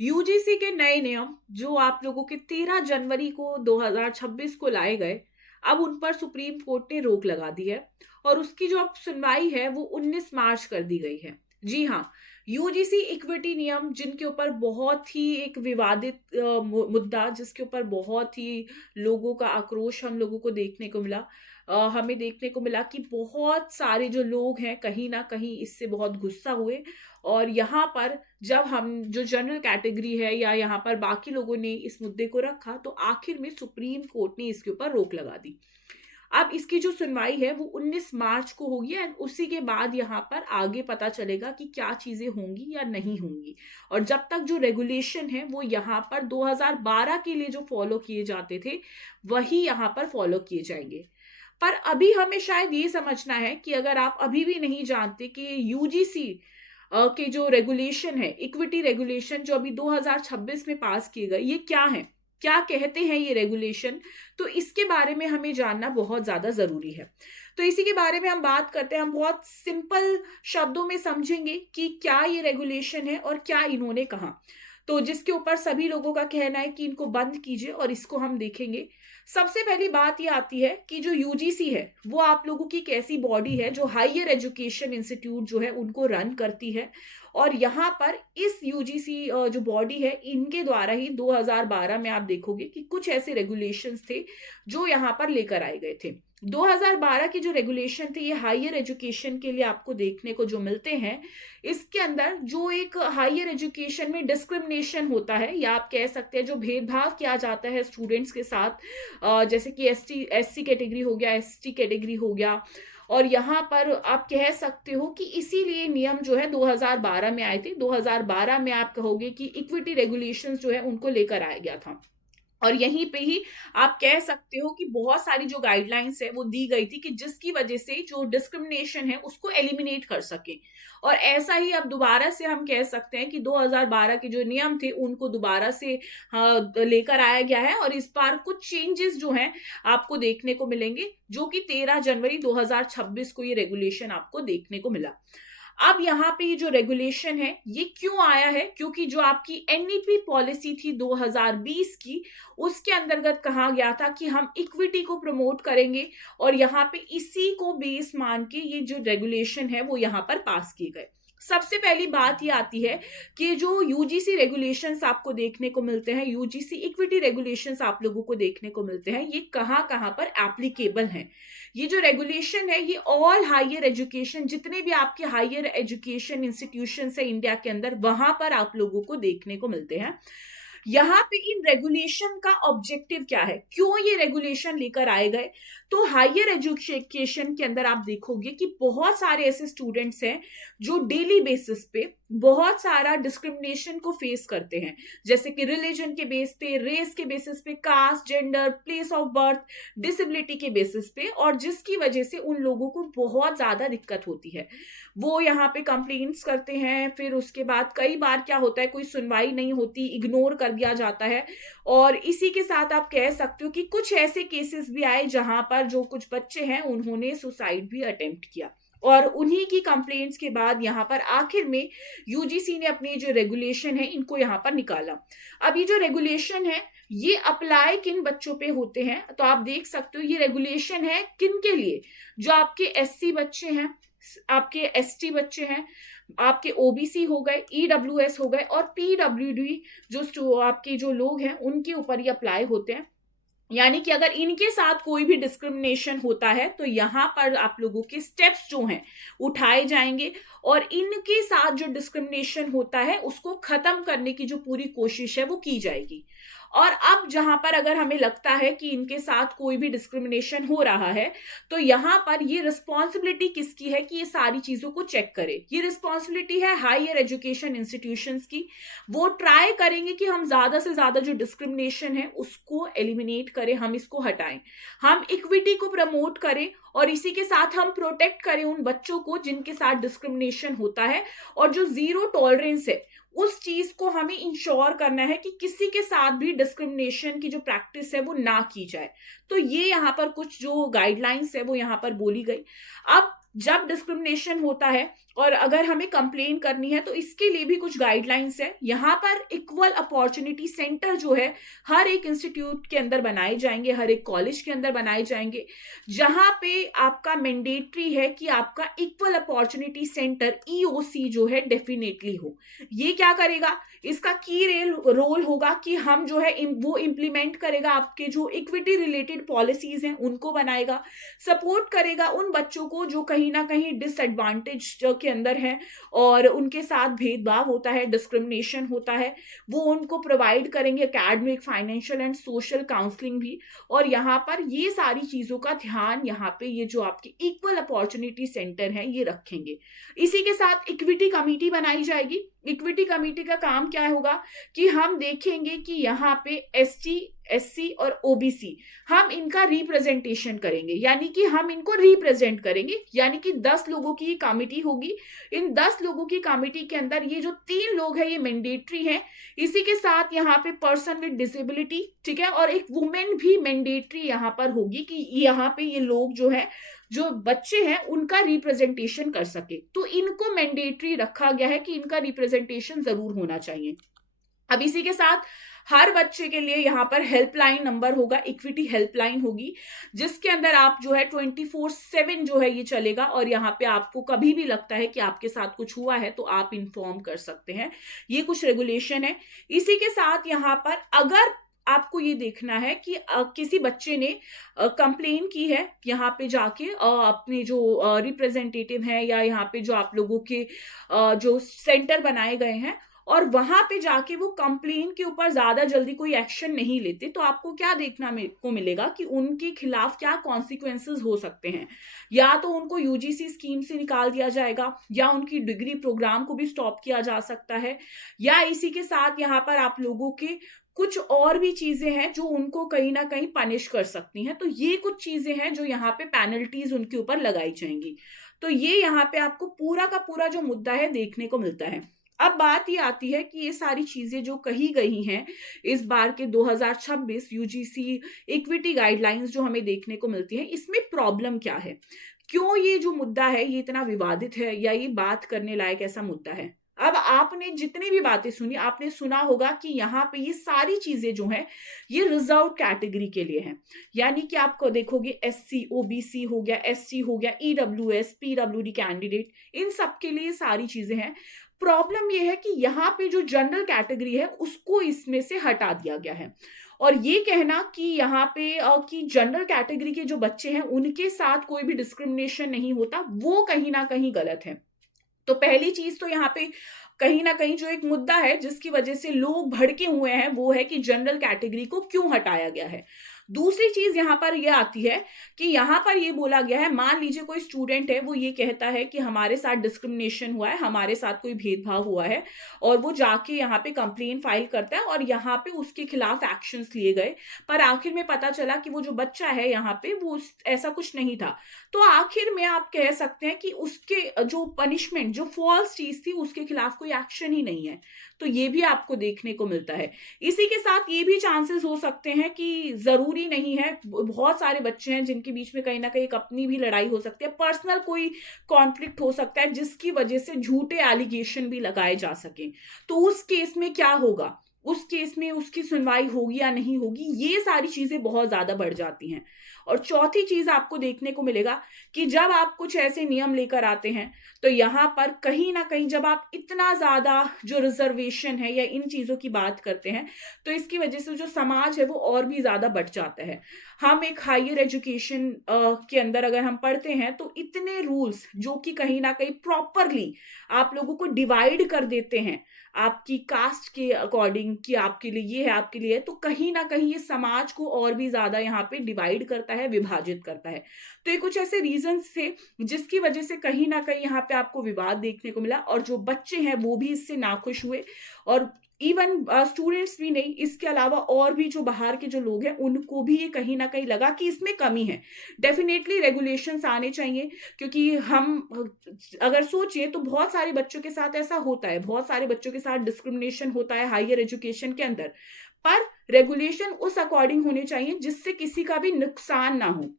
UGC के नए नियम जो आप लोगों के 13 जनवरी को 2026 को लाए गए, अब उन पर सुप्रीम कोर्ट ने रोक लगा दी है और उसकी जो अब सुनवाई है वो 19 मार्च कर दी गई है। जी हाँ, यूजीसी इक्विटी नियम जिनके ऊपर बहुत ही एक विवादित मुद्दा, जिसके ऊपर बहुत ही लोगों का आक्रोश हम लोगों को देखने को मिला। हमें देखने को मिला कि बहुत सारे जो लोग हैं कहीं ना कहीं इससे बहुत गुस्सा हुए, और यहाँ पर जब हम जो जनरल कैटेगरी है या यहाँ पर बाकी लोगों ने इस मुद्दे को रखा, तो आखिर में सुप्रीम कोर्ट ने इसके ऊपर रोक लगा दी। अब इसकी जो सुनवाई है वो 19 मार्च को होगी एंड उसी के बाद यहाँ पर आगे पता चलेगा कि क्या चीजें होंगी या नहीं होंगी। और जब तक जो रेगुलेशन है वो यहाँ पर 2012 के लिए जो फॉलो किए जाते थे वही यहाँ पर फॉलो किए जाएंगे। पर अभी हमें शायद ये समझना है कि अगर आप अभी भी नहीं जानते कि यूजीसी के जो रेगुलेशन है, इक्विटी रेगुलेशन जो अभी 2026 में पास किए गए, ये क्या है, क्या कहते हैं ये रेगुलेशन, तो इसके बारे में हमें जानना बहुत ज्यादा जरूरी है। तो इसी के बारे में हम बात करते हैं। हम बहुत सिंपल शब्दों में समझेंगे कि क्या ये रेगुलेशन है और क्या इन्होंने कहा, तो जिसके ऊपर सभी लोगों का कहना है कि इनको बंद कीजिए, और इसको हम देखेंगे। सबसे पहली बात ये आती है कि जो यूजीसी है वो आप लोगों की एक ऐसी बॉडी है जो हायर एजुकेशन इंस्टीट्यूट जो है उनको रन करती है। और यहाँ पर इस यूजीसी जो बॉडी है इनके द्वारा ही 2012 में आप देखोगे कि कुछ ऐसे रेगुलेशंस थे जो यहाँ पर लेकर आए गए थे। 2012 के जो रेगुलेशन थे ये हायर एजुकेशन के लिए आपको देखने को जो मिलते हैं, इसके अंदर जो एक हायर एजुकेशन में डिस्क्रिमिनेशन होता है या आप कह सकते हैं जो भेदभाव किया जाता है स्टूडेंट्स के साथ, जैसे कि एससी कैटेगरी हो गया, एसटी कैटेगरी हो गया, और यहाँ पर आप कह सकते हो कि इसीलिए नियम जो है 2012 में आए थे। 2012 में आप कहोगे कि इक्विटी रेगुलेशंस जो है उनको लेकर आया गया था, और यहीं पे ही आप कह सकते हो कि बहुत सारी जो गाइडलाइंस है वो दी गई थी कि जिसकी वजह से जो डिस्क्रिमिनेशन है उसको एलिमिनेट कर सके। और ऐसा ही अब दोबारा से हम कह सकते हैं कि 2012 के जो नियम थे उनको दोबारा से लेकर आया गया है, और इस बार कुछ चेंजेस जो हैं आपको देखने को मिलेंगे, जो कि 13 जनवरी 2026 को ये रेगुलेशन आपको देखने को मिला। अब यहाँ पे ये जो रेगुलेशन है ये क्यों आया है, क्योंकि जो आपकी एनईपी पॉलिसी थी 2020 की, उसके अंतर्गत कहा गया था कि हम इक्विटी को प्रमोट करेंगे, और यहाँ पे इसी को बेस मान के ये जो रेगुलेशन है वो यहाँ पर पास किए गए। सबसे पहली बात ये आती है कि जो यूजीसी रेगुलेशंस आपको देखने को मिलते हैं, यूजीसी इक्विटी रेगुलेशंस आप लोगों को देखने को मिलते हैं, ये कहाँ कहाँ पर एप्लीकेबल हैं। ये जो रेगुलेशन है ये ऑल हायर एजुकेशन, जितने भी आपके हायर एजुकेशन इंस्टीट्यूशन है इंडिया के अंदर, वहां पर आप लोगों को देखने को मिलते हैं। यहाँ पे इन रेगुलेशन का ऑब्जेक्टिव क्या है, क्यों ये रेगुलेशन लेकर आए गए, तो हायर एजुकेशन के अंदर आप देखोगे कि बहुत सारे ऐसे स्टूडेंट्स हैं जो डेली बेसिस पे बहुत सारा डिस्क्रिमिनेशन को फेस करते हैं, जैसे कि रिलीजन के बेस पे, रेस के बेसिस पे, caste, gender, place of birth, disability के बेसिस पे, और जिसकी वजह से उन लोगों को बहुत ज्यादा दिक्कत होती है। वो यहाँ पे कंप्लेंट्स करते हैं, फिर उसके बाद कई बार क्या होता है, कोई सुनवाई नहीं होती, इग्नोर कर दिया जाता है। और इसी के साथ आप कह सकते हो कि कुछ ऐसे केसेस भी आए जहां पर जो कुछ बच्चे हैं उन्होंने सुसाइड भी अटेम्प्ट किया, और उन्हीं की कंप्लेंट्स के बाद यहाँ पर आखिर में यूजीसी ने अपनी जो रेगुलेशन है इनको यहाँ पर निकाला। अब ये जो रेगुलेशन है ये अप्लाई किन बच्चों पे होते हैं, तो आप देख सकते हो ये रेगुलेशन है किन के लिए, जो आपके एससी बच्चे हैं, आपके एसटी बच्चे हैं, आपके ओबीसी हो गए, ईडब्ल्यूएस हो गए, और पीडब्ल्यूडी जो आपके जो लोग हैं उनके ऊपर ये अप्लाई होते हैं। यानी कि अगर इनके साथ कोई भी डिस्क्रिमिनेशन होता है तो यहाँ पर आप लोगों के स्टेप्स जो हैं उठाए जाएंगे, और इनके साथ जो डिस्क्रिमिनेशन होता है उसको खत्म करने की जो पूरी कोशिश है वो की जाएगी। और अब जहां पर अगर हमें लगता है कि इनके साथ कोई भी डिस्क्रिमिनेशन हो रहा है, तो यहाँ पर ये रिस्पॉन्सिबिलिटी किसकी है कि ये सारी चीजों को चेक करे, ये रिस्पॉन्सिबिलिटी है हायर एजुकेशन इंस्टीट्यूशंस की। वो ट्राई करेंगे कि हम ज्यादा से ज्यादा जो डिस्क्रिमिनेशन है उसको एलिमिनेट करें, हम इसको हटाएं, हम इक्विटी को प्रमोट करें, और इसी के साथ हम प्रोटेक्ट करें उन बच्चों को जिनके साथ डिस्क्रिमिनेशन होता है। और जो जीरो टॉलरेंस है उस चीज को हमें इंश्योर करना है कि किसी के साथ भी डिस्क्रिमिनेशन की जो प्रैक्टिस है वो ना की जाए। तो ये यहाँ पर कुछ जो गाइडलाइंस है वो यहाँ पर बोली गई। अब जब डिस्क्रिमिनेशन होता है और अगर हमें कंप्लेन करनी है तो इसके लिए भी कुछ गाइडलाइंस है। यहाँ पर इक्वल अपॉर्चुनिटी सेंटर जो है हर एक इंस्टीट्यूट के अंदर बनाए जाएंगे, हर एक कॉलेज के अंदर बनाए जाएंगे, जहां पे आपका मैंडेटरी है कि आपका इक्वल अपॉर्चुनिटी सेंटर ईओसी जो है डेफिनेटली हो। ये क्या करेगा, इसका की रोल होगा कि हम जो है वो इम्प्लीमेंट करेगा, आपके जो इक्विटी रिलेटेड पॉलिसीज हैं उनको बनाएगा, सपोर्ट करेगा उन बच्चों को जो कहीं ना कहीं डिसएडवांटेज के अंदर है और उनके साथ भेदभाव होता है, डिस्क्रिमिनेशन होता है, वो उनको प्रोवाइड करेंगे academic, financial and social counselling भी। और यहाँ पर ये सारी चीजों का ध्यान यहाँ पे ये जो आपके इक्वल अपॉर्चुनिटी सेंटर है ये रखेंगे। इसी के साथ इक्विटी कमेटी बनाई जाएगी। इक्विटी कमेटी का काम क्या होगा कि हम देखेंगे कि यहाँ पे एसटी, एससी और ओबीसी हम इनका रिप्रेजेंटेशन करेंगे, यानी कि हम इनको रिप्रेजेंट करेंगे, यानी कि 10 लोगों की कमेटी होगी। इन 10 लोगों की कमेटी के अंदर ये जो 3 लोग हैं ये मैंडेटरी हैं। इसी के साथ यहाँ पे पर्सन विद डिसेबिलिटी, ठीक है, और एक वुमेन भी मैंडेटरी यहाँ पर होगी कि यहाँ पे ये लोग जो है, जो बच्चे हैं उनका रिप्रेजेंटेशन कर सके। तो इनको मैंडेटरी रखा गया है कि इनका रिप्रेजेंटेशन जरूर होना चाहिए। अब इसी के साथ हर बच्चे के लिए यहाँ पर हेल्पलाइन नंबर होगा, इक्विटी हेल्पलाइन होगी, जिसके अंदर आप जो है 24/7 जो है ये चलेगा। और यहाँ पे आपको कभी भी लगता है कि आपके साथ कुछ हुआ है तो आप इंफॉर्म कर सकते हैं। ये कुछ रेगुलेशन है। इसी के साथ यहाँ पर अगर आपको ये देखना है कि किसी बच्चे ने कंप्लेन की है यहाँ पे जाके, अपने जो रिप्रेजेंटेटिव हैं या यहाँ पे जो आप लोगों के जो सेंटर बनाए गए हैं, और वहां पे जाके वो कंप्लेन के ऊपर ज्यादा जल्दी कोई एक्शन नहीं लेते, तो आपको क्या देखना को मिलेगा कि उनके खिलाफ क्या कॉन्सिक्वेंसेस हो सकते हैं। या तो उनको यूजीसी स्कीम से निकाल दिया जाएगा, या उनकी डिग्री प्रोग्राम को भी स्टॉप किया जा सकता है, या इसी के साथ यहाँ पर आप लोगों के कुछ और भी चीजें हैं जो उनको कहीं ना कहीं पनिश कर सकती हैं। तो ये कुछ चीजें हैं जो यहाँ पे पेनल्टीज उनके ऊपर लगाई जाएंगी। तो ये यहाँ पे आपको पूरा का पूरा जो मुद्दा है देखने को मिलता है। अब बात ये आती है कि ये सारी चीजें जो कही गई हैं इस बार के 2026 यूजीसी इक्विटी गाइडलाइंस जो हमें देखने को मिलती है, इसमें प्रॉब्लम क्या है, क्यों ये जो मुद्दा है ये इतना विवादित है, या ये बात करने लायक ऐसा मुद्दा है। अब आपने जितनी भी बातें सुनी, आपने सुना होगा कि यहाँ पे ये सारी चीजें जो हैं ये रिजर्व कैटेगरी के लिए हैं। यानी कि आपको देखोगे एससी, ओबीसी हो गया, एसटी हो गया, ईडब्ल्यूएस, पीडब्ल्यूडी कैंडिडेट, इन सब के लिए सारी चीजें हैं। प्रॉब्लम यह है कि यहाँ पे जो जनरल कैटेगरी है उसको इसमें से हटा दिया गया है। और ये कहना कि यहाँ पे कि जनरल कैटेगरी के जो बच्चे हैं उनके साथ कोई भी डिस्क्रिमिनेशन नहीं होता, वो कहीं ना कहीं गलत है। तो पहली चीज तो यहाँ पे कहीं ना कहीं जो एक मुद्दा है जिसकी वजह से लोग भड़के हुए हैं वो है कि जनरल कैटेगरी को क्यों हटाया गया है। दूसरी चीज यहाँ पर ये आती है कि यहाँ पर ये बोला गया है, मान लीजिए कोई स्टूडेंट है, वो ये कहता है कि हमारे साथ डिस्क्रिमिनेशन हुआ है, हमारे साथ कोई भेदभाव हुआ है, और वो जाके यहाँ पे कंप्लेन फाइल करता है और यहाँ पे उसके खिलाफ एक्शंस लिए गए, पर आखिर में पता चला कि वो जो बच्चा है यहाँ पे वो ऐसा कुछ नहीं था। तो आखिर में आप कह सकते हैं कि उसके जो पनिशमेंट, जो फॉल्स चीज थी, उसके खिलाफ कोई एक्शन ही नहीं है। तो ये भी आपको देखने को मिलता है। इसी के साथ ये भी चांसेस हो सकते हैं कि जरूरी नहीं है, बहुत सारे बच्चे हैं जिनके बीच में कहीं ना कहीं एक अपनी भी लड़ाई हो सकती है, पर्सनल कोई कॉन्फ्लिक्ट हो सकता है जिसकी वजह से झूठे एलिगेशन भी लगाए जा सके। तो उस केस में क्या होगा, उस केस में उसकी सुनवाई होगी या नहीं होगी, ये सारी चीजें बहुत ज्यादा बढ़ जाती हैं। और चौथी चीज आपको देखने को मिलेगा कि जब आप कुछ ऐसे नियम लेकर आते हैं तो यहाँ पर कहीं ना कहीं जब आप इतना ज्यादा जो रिजर्वेशन है या इन चीजों की बात करते हैं तो इसकी वजह से जो समाज है वो और भी ज्यादा बढ़ जाता है। हम एक हायर एजुकेशन के अंदर अगर हम पढ़ते हैं तो इतने रूल्स जो कि कहीं ना कहीं प्रॉपरली आप लोगों को डिवाइड कर देते हैं आपकी कास्ट के अकॉर्डिंग कि आपके लिए ये है, आपके लिए है, तो कहीं ना कहीं ये समाज को और भी ज्यादा यहाँ पे डिवाइड करता है, विभाजित करता है। तो ये कुछ ऐसे रीजंस थे जिसकी वजह से कहीं ना कहीं यहाँ पे आपको विवाद देखने को मिला, और जो बच्चे हैं वो भी इससे नाखुश हुए, और इवन स्टूडेंट्स भी नहीं, इसके अलावा और भी जो बाहर के जो लोग हैं उनको भी ये कहीं ना कहीं लगा कि इसमें कमी है। डेफिनेटली रेगुलेशंस आने चाहिए, क्योंकि हम अगर सोचिए तो बहुत सारे बच्चों के साथ ऐसा होता है, बहुत सारे बच्चों के साथ डिस्क्रिमिनेशन होता है हायर एजुकेशन के अंदर, पर रेगुलेशन उस अकॉर्डिंग होने चाहिए जिससे किसी का भी नुकसान ना हो।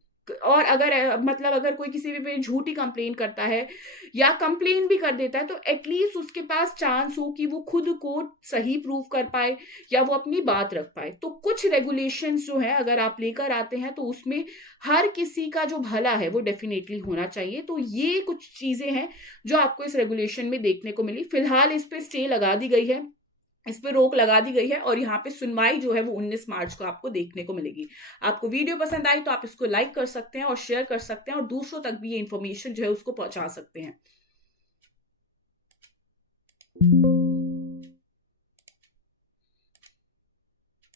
और अगर मतलब अगर कोई किसी पे झूठी कंप्लेन करता है या कंप्लेन भी कर देता है, तो एटलीस्ट उसके पास चांस हो कि वो खुद को सही प्रूव कर पाए या वो अपनी बात रख पाए। तो कुछ रेगुलेशंस जो है अगर आप लेकर आते हैं, तो उसमें हर किसी का जो भला है वो डेफिनेटली होना चाहिए। तो ये कुछ चीजें हैं जो आपको इस रेगुलेशन में देखने को मिली। फिलहाल इस पे स्टे लगा दी गई है, इस पे रोक लगा दी गई है, और यहाँ पे सुनवाई जो है वो 19 मार्च को आपको देखने को मिलेगी। आपको वीडियो पसंद आई तो आप इसको लाइक कर सकते हैं और शेयर कर सकते हैं, और दूसरों तक भी ये इन्फॉर्मेशन जो है उसको पहुंचा सकते हैं।